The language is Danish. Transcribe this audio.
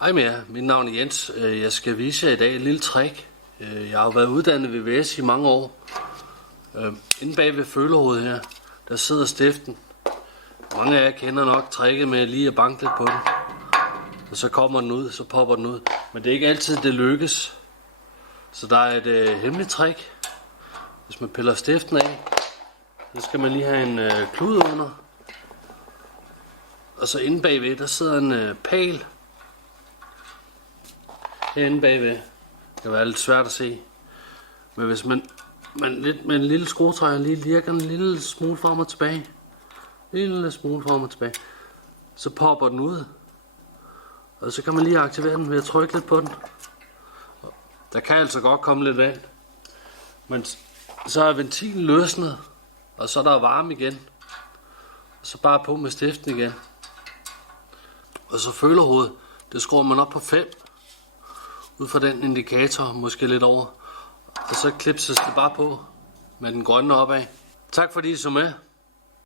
Hej med jer, mit navn er Jens. Jeg skal vise jer i dag et lille trick. Jeg har været uddannet ved VVS i mange år. Inde bag ved følehovedet her, der sidder stiften. Mange af jer kender nok tricket med lige at banke lidt på den. Og så kommer den ud, så popper den ud. Men det er ikke altid det lykkes. Så der er et hemmeligt trick. Hvis man piller stiften af, så skal man lige have en klud under. Og så inde bagved, der sidder en pæl. Herinde bagved. Det kan være lidt svært at se. Men hvis man lidt med en lille skruetrækker lige lirker en lille smule frem og tilbage. Lille smule frem og tilbage. Så popper den ud. Og så kan man lige aktivere den ved at trykke lidt på den. Der kan altså godt komme lidt vand. Men så er ventilen løsnet. Og så er der varme igen. Og så bare på med stiften igen. Og så følehovedet. Det skruer man op på 5. Ud fra den indikator, måske lidt over. Og så klipses det bare på med den grønne opad. Tak fordi I så med.